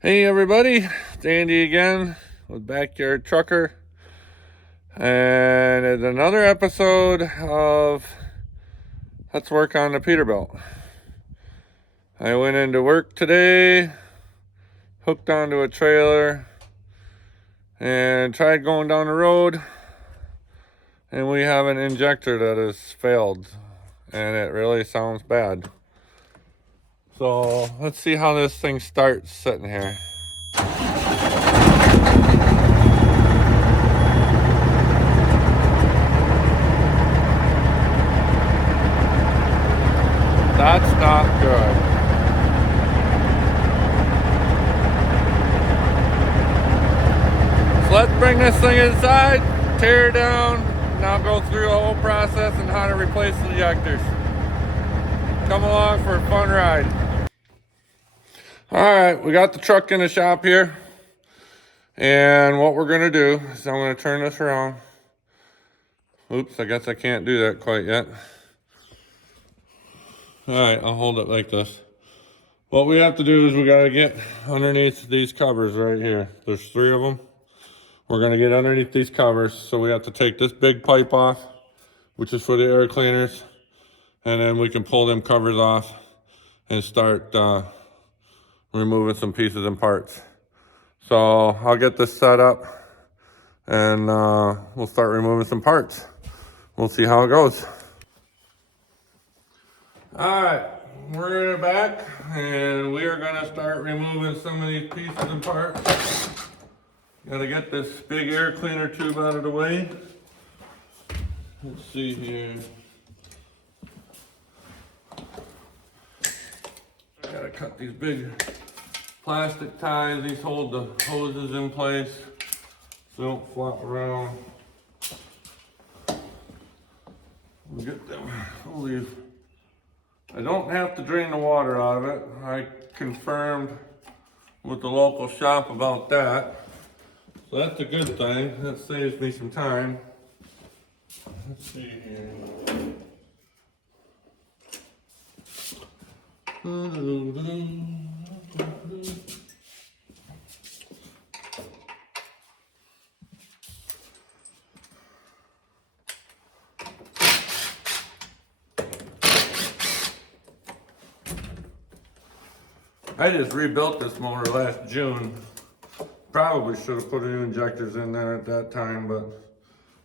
Hey everybody, it's Andy again with Backyard Trucker, and it's another episode of Let's Work on the Peterbilt. I went into work today, hooked onto a trailer, and tried going down the road, and we have an injector that has failed, and it really sounds bad. So let's see how this thing starts sitting here. That's not good. So let's bring this thing inside, tear it down, and I'll go through the whole process and how to replace the injectors. Come along for a fun ride. Alright, we got the truck in the shop here. And what we're going to do is I'm going to turn this around. Oops, I guess I can't do that quite yet. Alright, I'll hold it like this. What we have to do is we got to get underneath these covers right here. There's 3 of them. We're going to get underneath these covers. So we have to take this big pipe off, which is for the air cleaners. And then we can pull them covers off and start removing some pieces and parts. So I'll get this set up and we'll start removing some parts. We'll see how it goes. All right, we're back and we are gonna start removing some of these pieces and parts. Gotta get this big air cleaner tube out of the way. Let's see here. Gotta cut these big plastic ties. These hold the hoses in place so they don't flop around. We'll get them. We'll leave. I don't have to drain the water out of it. I confirmed with the local shop about that. So that's a good thing. That saves me some time. Let's see here. I just rebuilt this motor last June. Probably should have put new injectors in there at that time, but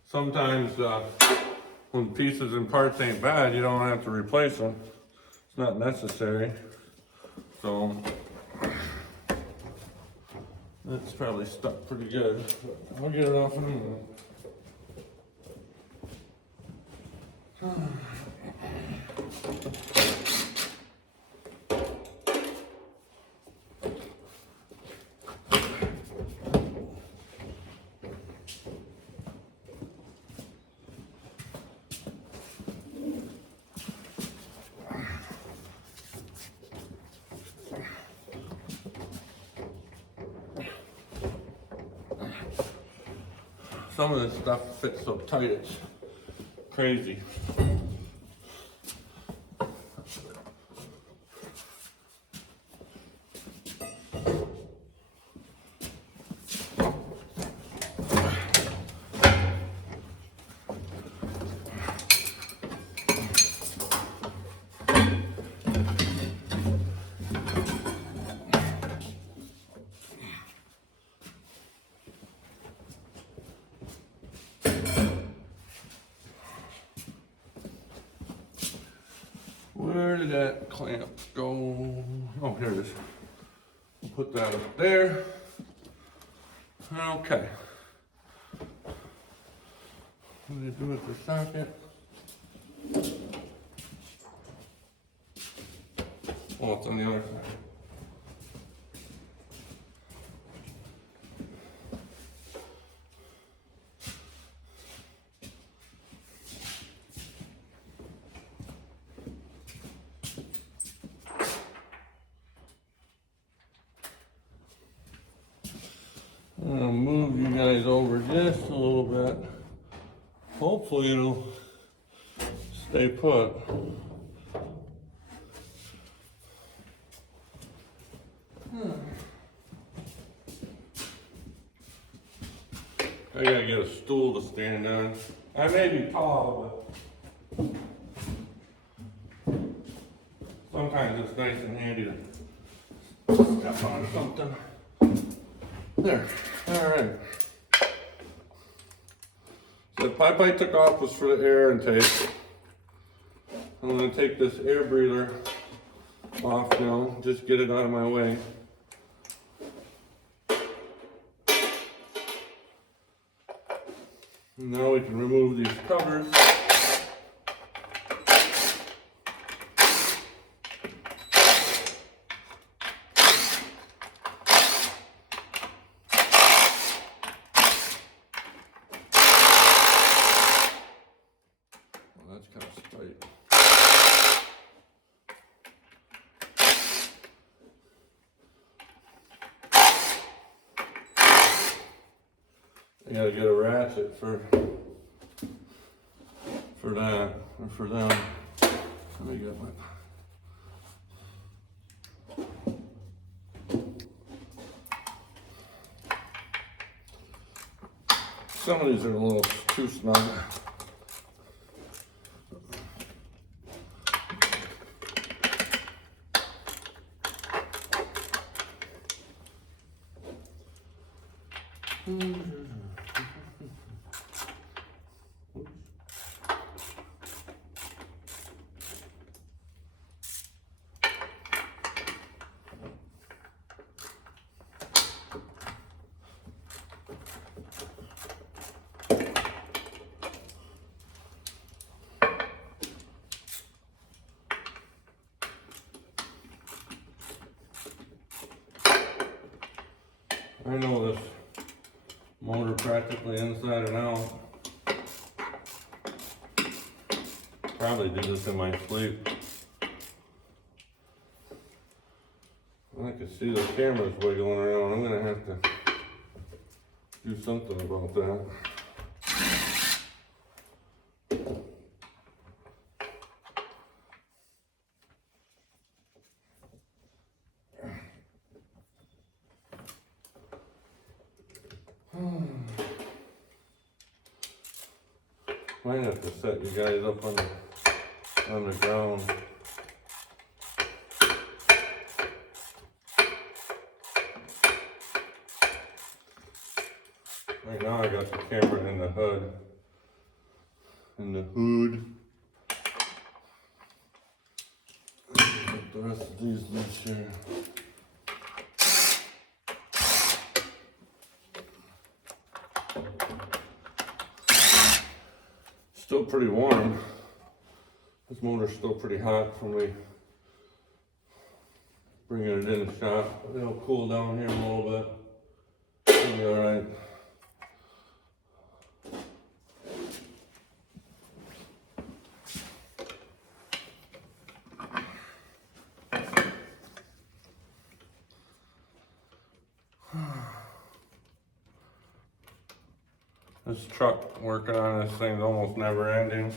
sometimes when pieces and parts ain't bad, you don't have to replace them. It's not necessary. So that's probably stuck pretty good. I'll get it off in a minute. Some of this stuff fits so tight, it's crazy. Where did that clamp go? Oh, here it is. We'll put that up there. Okay. What do you do with the socket? Oh, it's on the other side. I'm gonna move you guys over just a little bit. Hopefully it'll stay put. I gotta get a stool to stand on. I may be tall, but sometimes it's nice and handy to step on something. There, all right. So the pipe I took off was for the air intake. I'm gonna take this air breather off now, just get it out of my way. Now we can remove these covers. Well, that's kind of tight. I gotta get a ratchet for that, or for them. Let me get my... Some of these are a little too snug. I know this motor practically inside and out. Probably did this in my sleep. I can see the camera's wiggling around. I'm gonna have to do something about that. Might have to set you guys up on the ground. Right now I got the camera in the hood. Put the rest of these loose here. Still pretty warm. This motor's still pretty hot from me bringing it in the shop. It'll cool down here a little bit. It'll be all right. This truck working on this thing's almost never ending.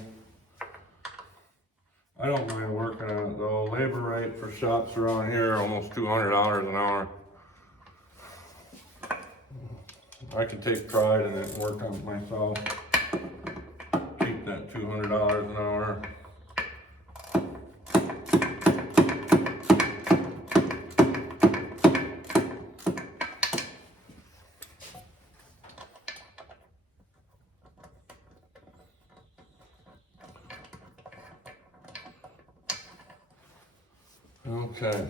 I don't mind working on it though. Labor rate for shops around here are almost $200 an hour. I can take pride in it and work on it myself. Keep that $200 an hour. Okay.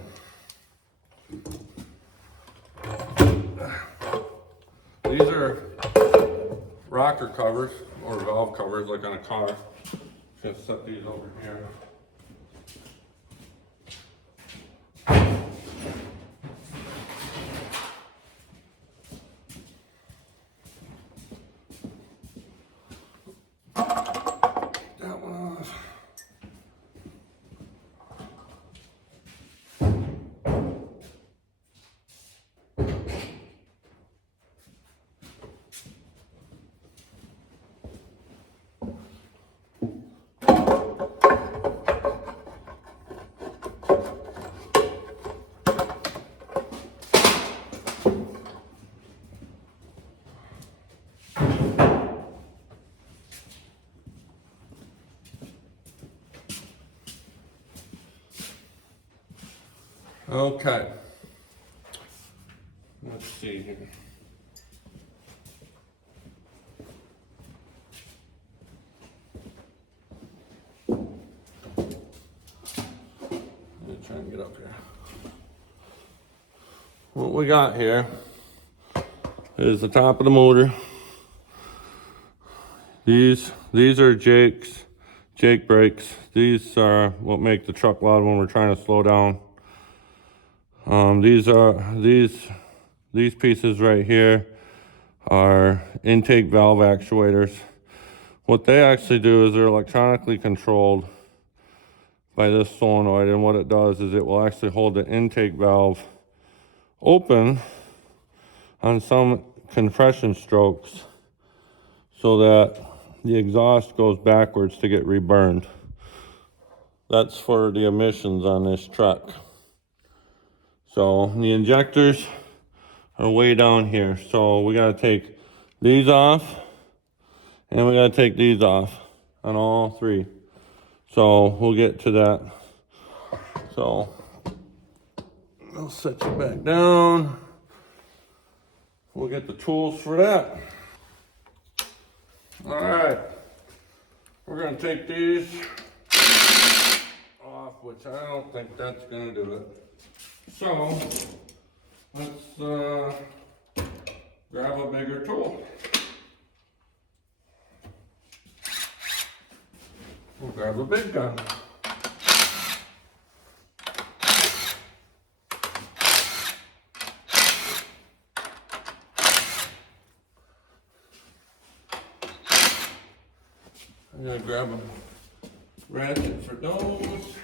These are rocker covers or valve covers like on a car. Just set these over here. That one off. Okay. Let's see here. Let me try and get up here. What we got here is the top of the motor. These are Jake brakes. These are what make the truck loud when we're trying to slow down. These pieces right here are intake valve actuators. What they actually do is they're electronically controlled by this solenoid, and what it does is it will actually hold the intake valve open on some compression strokes so that the exhaust goes backwards to get reburned. That's for the emissions on this truck. So the injectors are way down here. So we gotta take these off and we gotta take these off on all three. So we'll get to that. So I'll set you back down. We'll get the tools for that. All right, we're gonna take these off, which I don't think that's gonna do it. So let's grab a bigger tool. We'll grab a big gun. I'm gonna grab a ratchet for those.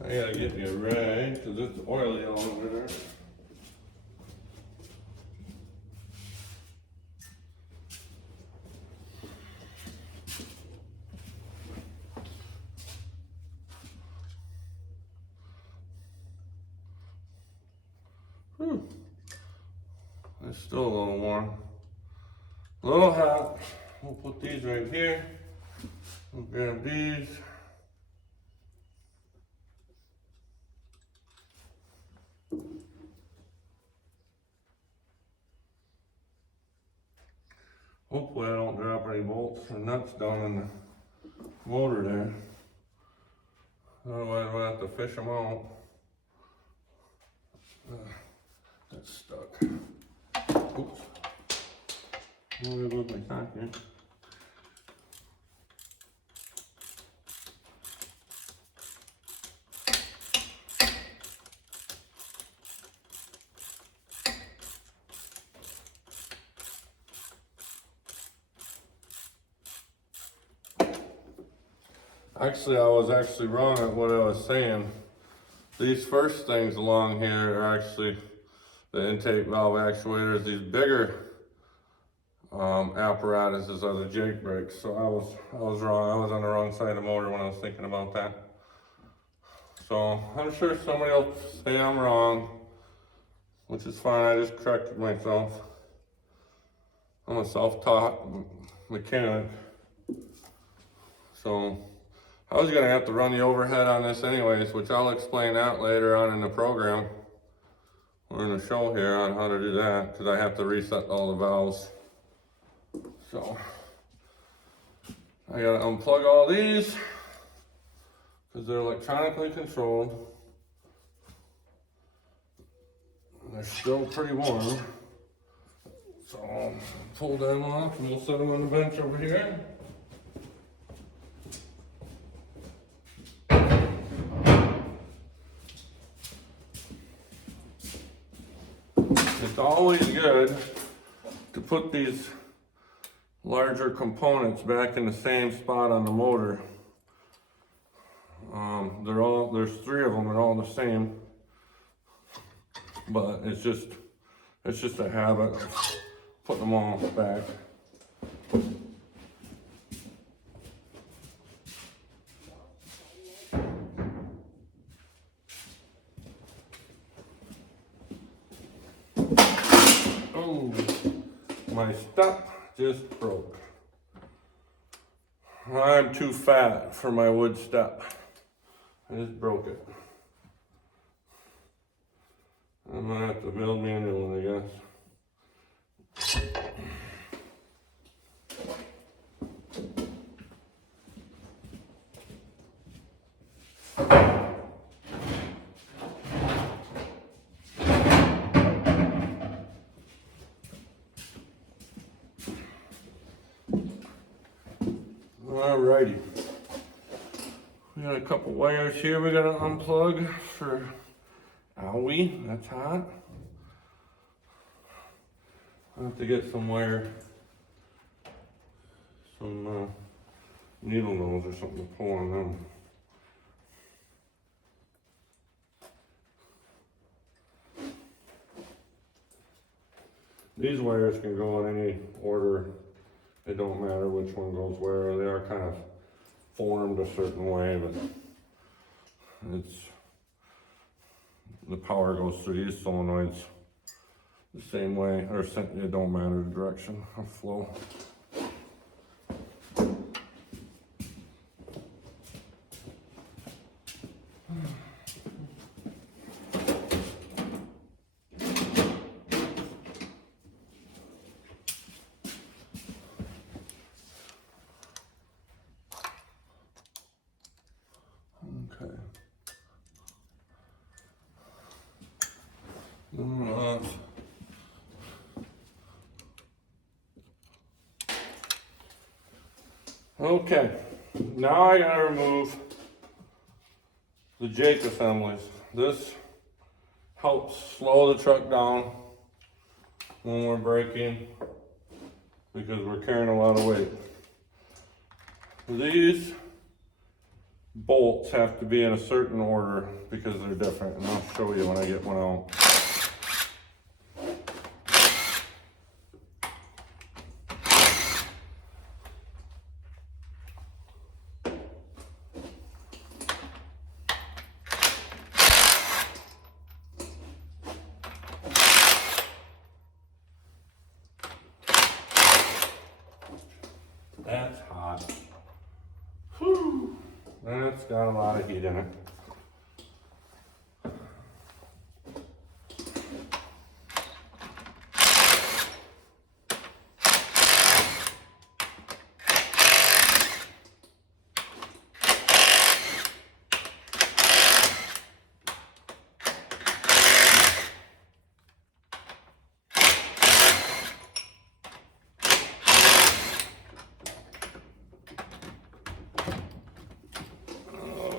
I gotta get me a rag because it's oily all over there. It's still a little warm. A little hot. We'll put these right here. We'll grab these. Hopefully I don't drop any bolts or nuts down in the motor there. Otherwise we'll have to fish them out. That's stuck. Oops. I'm gonna lose my sock here. Actually, I was actually wrong at what I was saying. These first things along here are actually the intake valve actuators. These bigger apparatuses are the Jake brakes. So I was wrong. I was on the wrong side of the motor when I was thinking about that. So I'm sure somebody will say I'm wrong, which is fine. I just corrected myself. I'm a self-taught mechanic. So I was gonna have to run the overhead on this anyways, which I'll explain that later on in the program. We're in a show here on how to do that, because I have to reset all the valves. So I gotta unplug all these, because they're electronically controlled. And they're still pretty warm. So I'll pull them off and we'll set them on the bench over here. It's always good to put these larger components back in the same spot on the motor. There's 3 of them, they're all the same, but it's just a habit of putting them all back. Oh, my step just broke. I'm too fat for my wood step. I just broke it. I'm gonna have to build me a new one, I guess. Alrighty. We got a couple wires here we gotta unplug for owie, that's hot. I have to get some wire, some needle nose or something to pull on them. These wires can go in any order. It don't matter which one goes where. They are kind of formed a certain way, but the power goes through these solenoids the same way, or it don't matter the direction of flow. Okay. Okay, now I gotta remove the Jake assemblies. This helps slow the truck down when we're braking because we're carrying a lot of weight. These bolts have to be in a certain order because they're different, and I'll show you when I get one out. That's hot. Whew. That's got a lot of heat in it.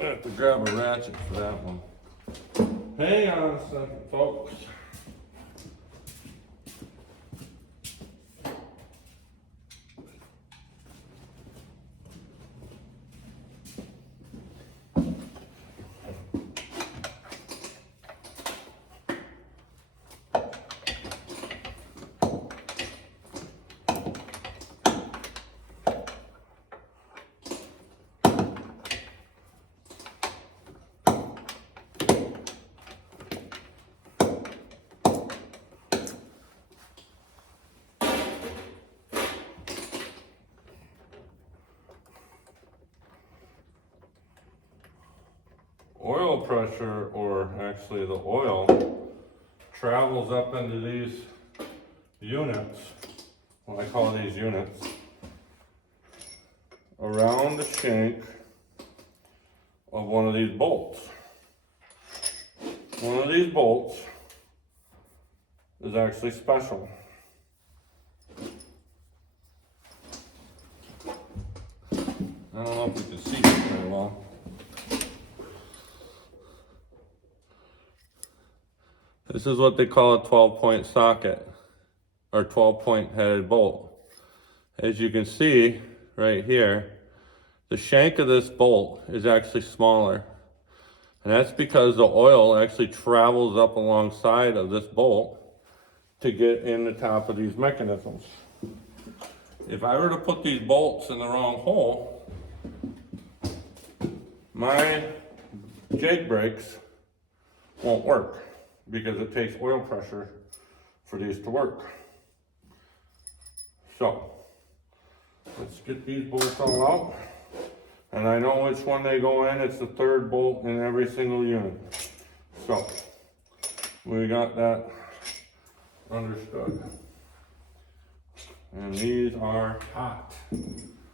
I have to grab a ratchet for that one. Hang on a second, folks. Oil pressure, or actually the oil, travels up into these units, what I call these units, around the shank of one of these bolts. One of these bolts is actually special. I don't know if you can see it very well. This is what they call a 12-point socket. or 12-point headed bolt. As you can see right here, the shank of this bolt is actually smaller. And that's because the oil actually travels up alongside of this bolt to get in the top of these mechanisms. If I were to put these bolts in the wrong hole, my jig brakes won't work because it takes oil pressure for these to work. So, let's get these bolts all out. And I know which one they go in. It's the third bolt in every single unit. So, we got that understood. And these are hot.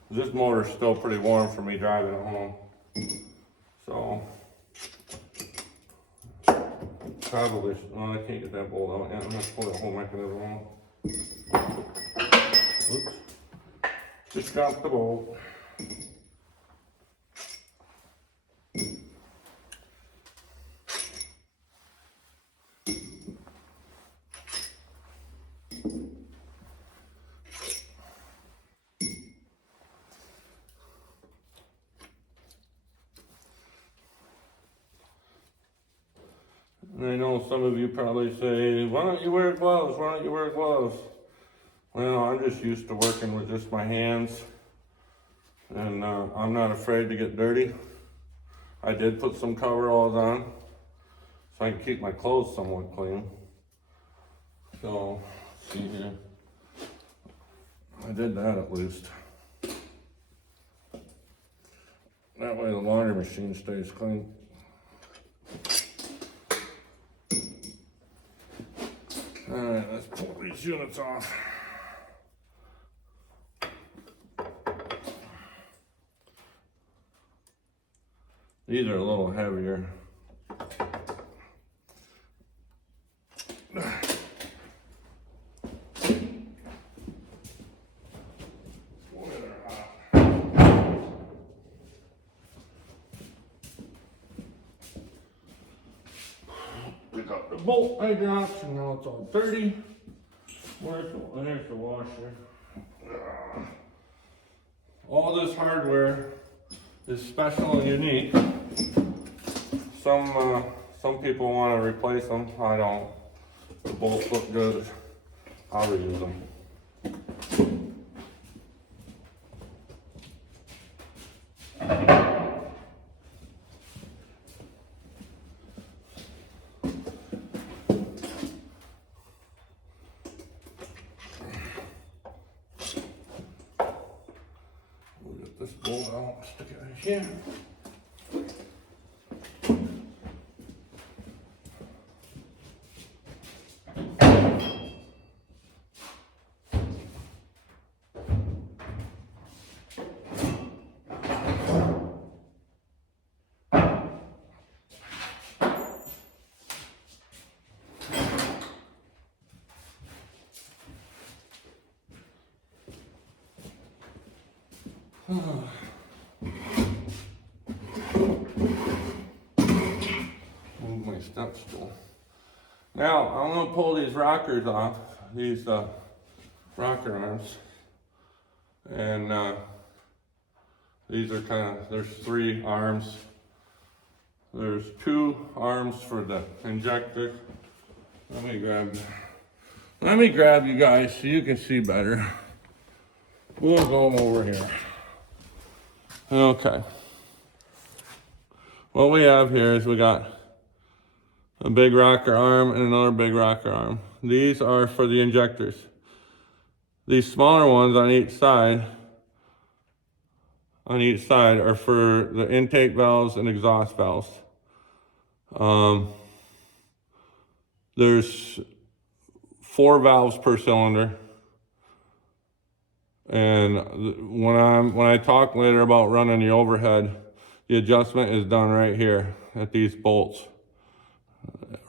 This motor's still pretty warm for me driving it home. So, probably, well, I can't get that bolt out yet. I'm gonna pull that whole mechanism out. Oops. Just dropped the bolt. And I know some of you probably say, why don't you wear gloves? Why don't you wear gloves? Well, I'm just used to working with just my hands. And I'm not afraid to get dirty. I did put some coveralls on so I can keep my clothes somewhat clean. So, see here. I did that at least. That way the laundry machine stays clean. Alright, let's pull these units off. These are a little heavier. Pick up the bolt I dropped, and now it's all dirty. There's the washer. All this hardware is special and unique. Some people want to replace them. I don't. The bolts look good. I'll reuse them. We'll get this bolt out, stick it in here. Move my step stool. Now I'm going to pull these rockers off, these rocker arms, and these are there's 3 arms. There's 2 arms for the injector. Let me grab you guys so you can see better. We'll go over here. Okay. What we have here is we got a big rocker arm and another big rocker arm. These are for the injectors. These smaller ones on each side are for the intake valves and exhaust valves. There's 4 valves per cylinder. And when I talk later about running the overhead, the adjustment is done right here at these bolts,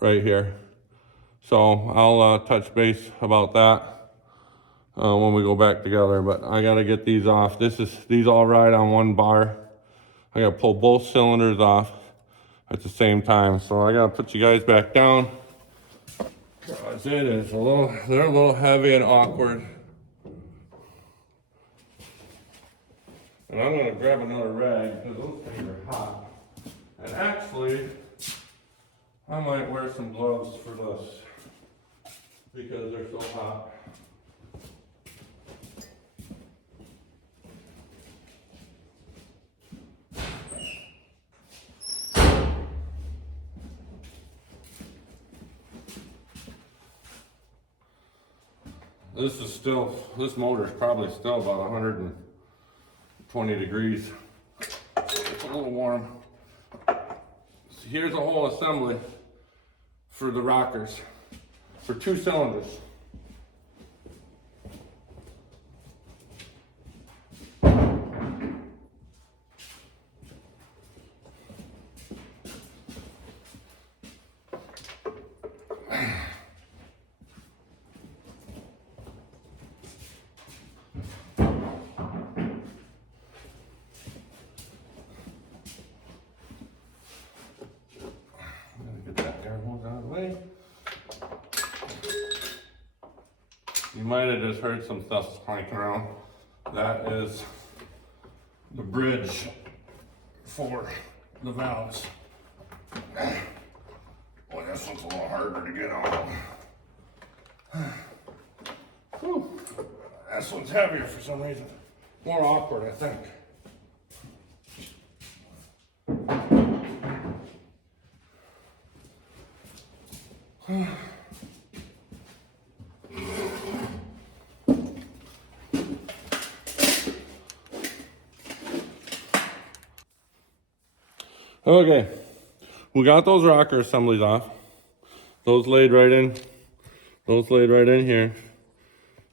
right here. So I'll touch base about that when we go back together. But I got to get these off. These all ride on one bar. I got to pull both cylinders off at the same time. So I got to put you guys back down. 'Cause it is they're a little heavy and awkward. And I'm gonna grab another rag because those things are hot. And actually, I might wear some gloves for this because they're so hot. This motor is probably still about 120 degrees. It's a little warm. So here's a whole assembly for the rockers, for 2 cylinders. Get that air hose out of the way. You might have just heard some stuff clanking around. That is the bridge for the valves. Boy, this one's a little harder to get on. Whew. This one's heavier for some reason. More awkward, I think. Okay, we got those rocker assemblies off. Those laid right in. Those laid right in here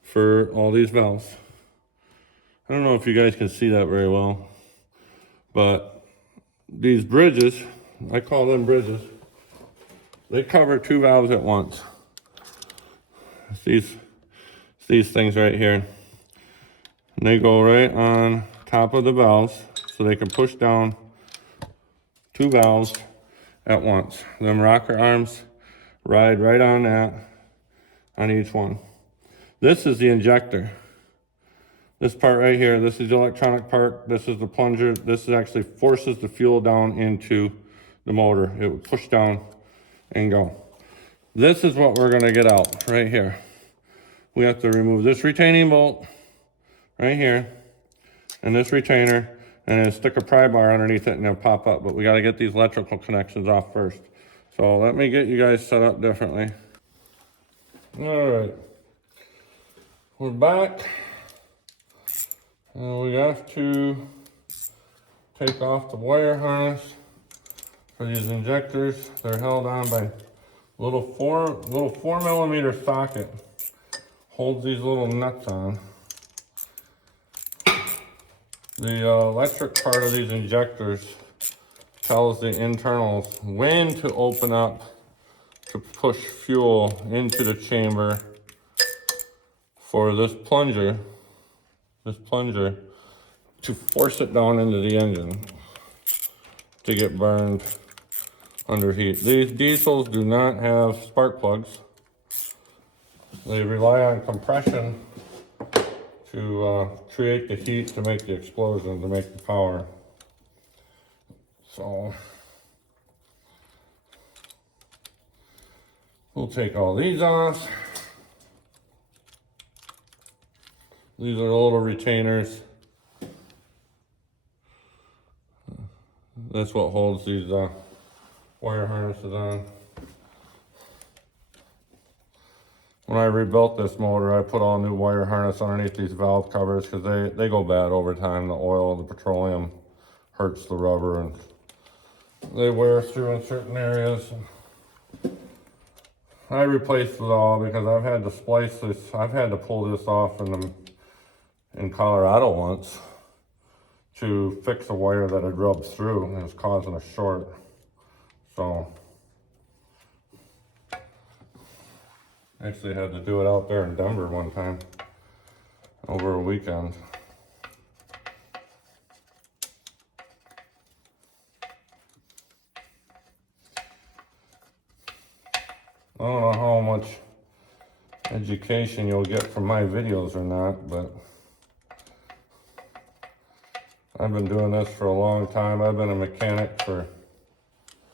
for all these valves. I don't know if you guys can see that very well, but these bridges, I call them bridges, they cover 2 valves at once. It's these things right here. And they go right on top of the valves so they can push down 2 valves at once. Them rocker arms ride right on that, on each one. This is the injector. This part right here, this is the electronic part, this is the plunger. This actually forces the fuel down into the motor. It will push down and go. This is what we're gonna get out right here. We have to remove this retaining bolt right here and this retainer, and then stick a pry bar underneath it and it'll pop up. But we gotta get these electrical connections off first. So let me get you guys set up differently. All right, we're back. And we have to take off the wire harness for these injectors. They're held on by little four millimeter socket. Holds these little nuts on. The electric part of these injectors tells the internals when to open up to push fuel into the chamber for this plunger to force it down into the engine to get burned under heat. These diesels do not have spark plugs. They rely on compression to create the heat to make the explosion, to make the power. So we'll take all these off. These are the little retainers. That's what holds these wire harnesses on. When I rebuilt this motor, I put all new wire harness underneath these valve covers because they go bad over time. The oil, the petroleum hurts the rubber and they wear through in certain areas. I replaced it all because I've had to splice this. I've had to pull this off in Colorado once to fix a wire that had rubbed through and was causing a short. So actually had to do it out there in Denver one time over a weekend. don't know how much education you'll get from my videos or not, but I've been doing this for a long time. I've been a mechanic for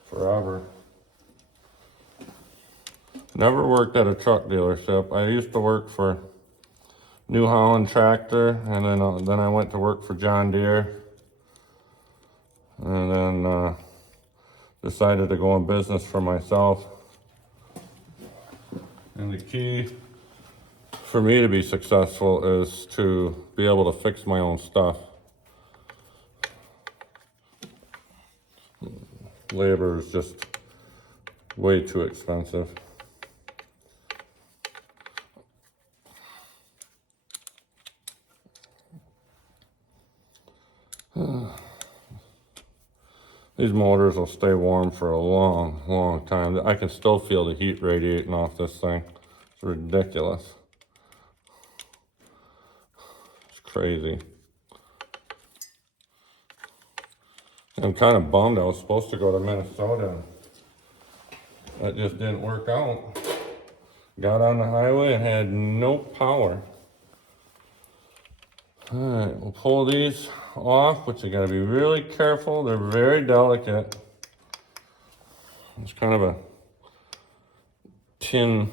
forever. Never worked at a truck dealership. I used to work for New Holland Tractor, and then I went to work for John Deere, and then decided to go in business for myself. And the key for me to be successful is to be able to fix my own stuff. Labor is just way too expensive. These motors will stay warm for a long, long time. I can still feel the heat radiating off this thing. It's ridiculous. It's crazy. I'm kind of bummed. I was supposed to go to Minnesota. That just didn't work out. Got on the highway and had no power. Alright, we'll pull these off, but you gotta be really careful. They're very delicate. It's kind of a tin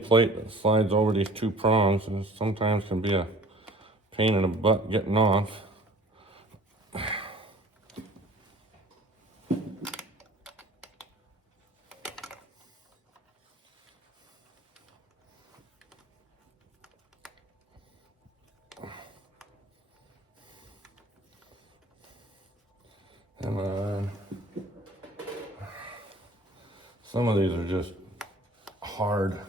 plate that slides over these two prongs, and sometimes can be a pain in the butt getting off. Come on. Some of these are just hard.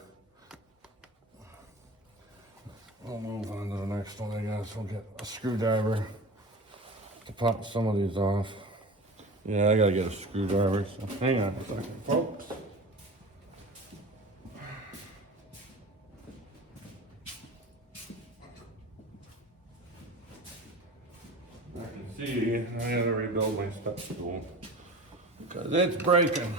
We'll move on to the next one, I guess. We'll get a screwdriver to pop some of these off. Yeah, I gotta get a screwdriver, so hang on a second, folks. I can see I had to rebuild my step stool because it's breaking.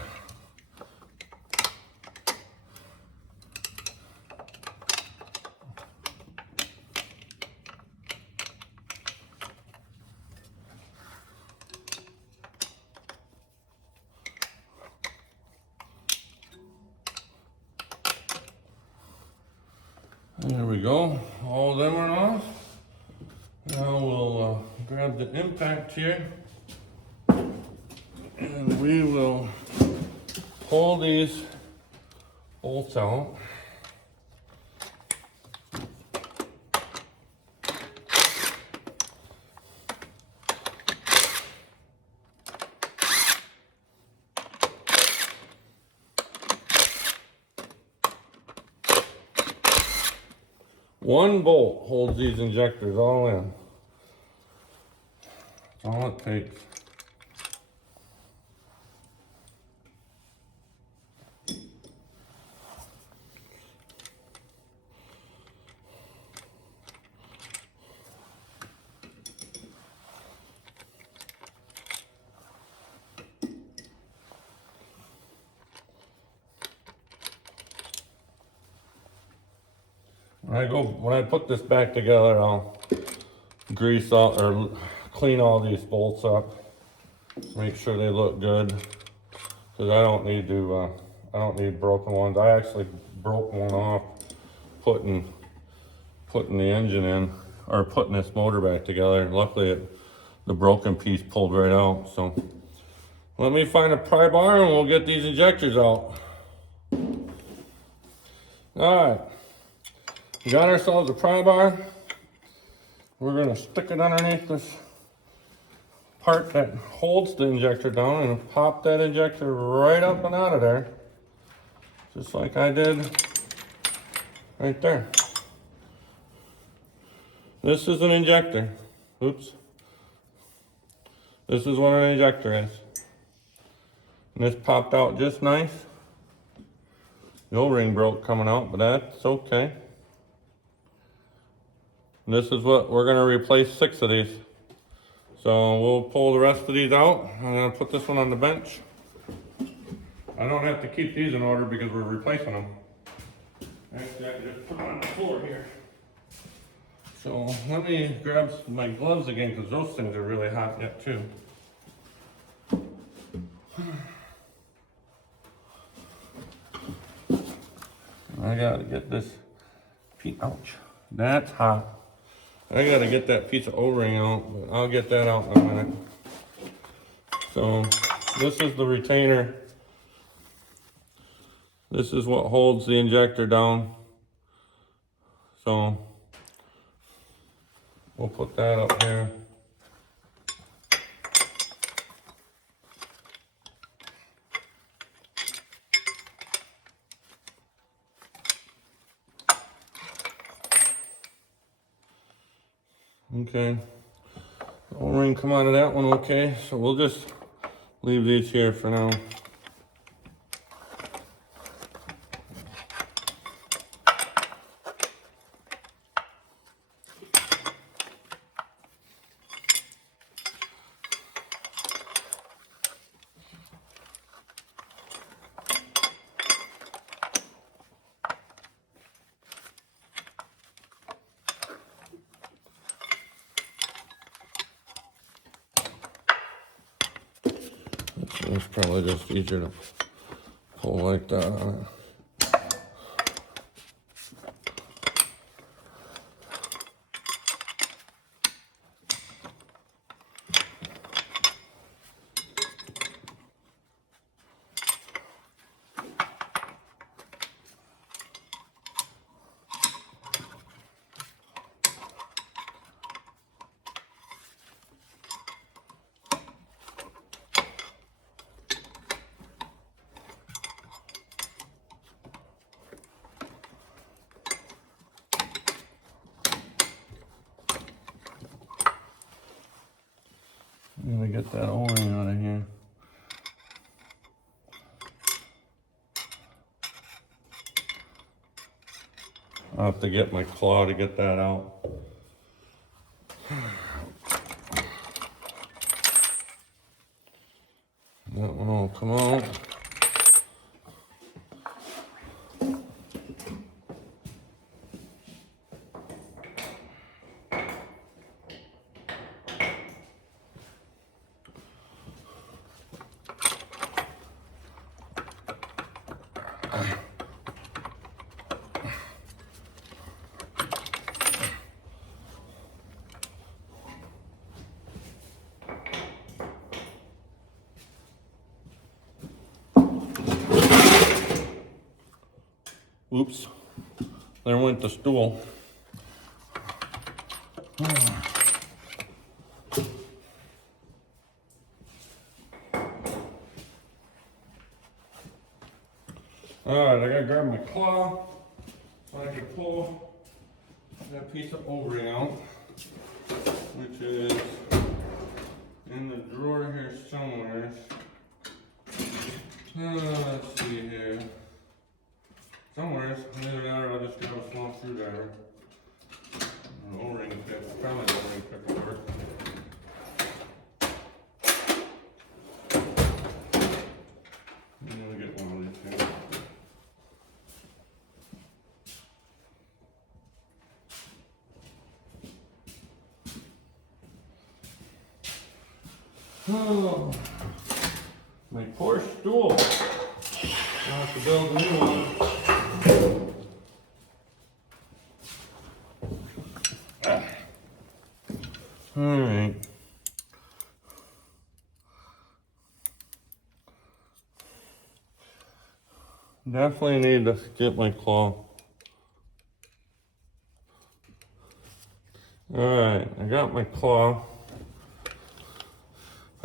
There we go, all of them are off. Now we'll grab the impact here and we will pull these bolts out. One bolt holds these injectors all in. That's all it takes. When I put this back together, I'll grease all or clean all these bolts up, make sure they look good, because I don't need broken ones. I actually broke one off putting the engine in, or putting this motor back together. Luckily the broken piece pulled right out. So let me find a pry bar and we'll get these injectors out. All right. We got ourselves a pry bar. We're gonna stick it underneath this part that holds the injector down and pop that injector right up and out of there. Just like I did right there. This is an injector. Oops. This is what an injector is. And this popped out just nice. The O-ring broke coming out, but that's okay. And this is what we're gonna replace 6 of these. So we'll pull the rest of these out. I'm gonna put this one on the bench. I don't have to keep these in order because we're replacing them. Actually, I can just put them on the floor here. So let me grab my gloves again because those things are really hot yet too. I gotta get this ouch, that's hot. I gotta get that piece of O-ring out, but I'll get that out in a minute. So this is the retainer. This is what holds the injector down. So we'll put that up here. Okay, O-ring come out of that one okay, so we'll just leave these here for now. It's probably just easier to pull like that on it. I'm gonna get that O-ring out of here. I'll have to get my claw to get that out. That one will come out. Oops, there went the stool. Alright, I gotta grab my claw so I can pull that piece of O-ring out, which is in the drawer here somewhere. Let's see here. Somewhere, either that or I'll just grab a small screwdriver. An O-ring pick, probably the O-ring pick will work. I'm gonna get one of these here. Oh, my poor stool. I'll have to build a new one. All right. Definitely need to get my claw. All right, I got my claw.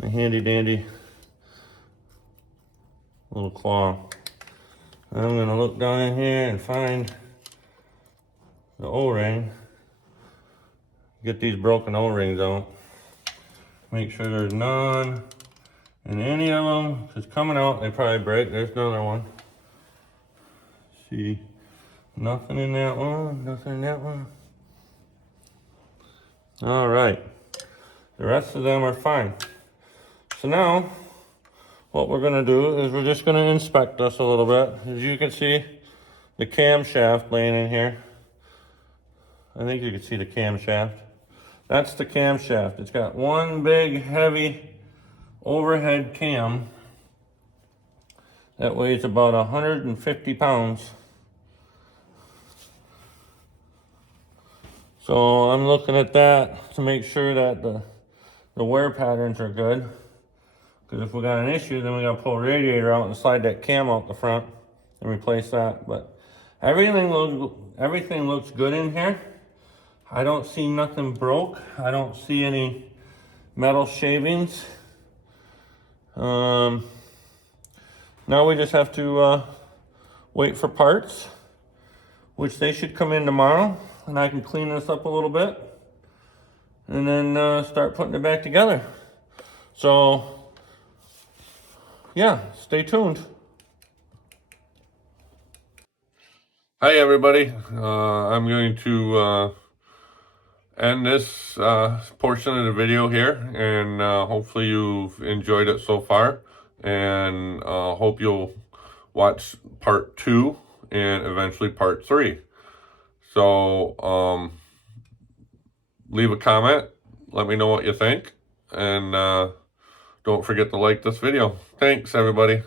My handy dandy little claw. I'm gonna look down in here and find the O-ring. Get these broken O-rings out. Make sure there's none in any of them. If it's coming out, they probably break. There's another one. See, nothing in that one, nothing in that one. All right, the rest of them are fine. So now, what we're gonna do is we're just gonna inspect this a little bit. As you can see, the camshaft laying in here. I think you can see the camshaft. That's the camshaft. It's got one big heavy overhead cam that weighs about 150 pounds. So I'm looking at that to make sure that the wear patterns are good. Because if we got an issue, then we gotta pull the radiator out and slide that cam out the front and replace that. But everything looks good in here. I don't see nothing broke. I don't see any metal shavings. Now we just have to wait for parts, which they should come in tomorrow, and I can clean this up a little bit and then start putting it back together. So yeah, stay tuned. Hi everybody, I'm going to end this portion of the video here, and hopefully you've enjoyed it so far, and hope you'll watch part 2 and eventually part 3. So leave a comment, let me know what you think, and don't forget to like this video. Thanks everybody.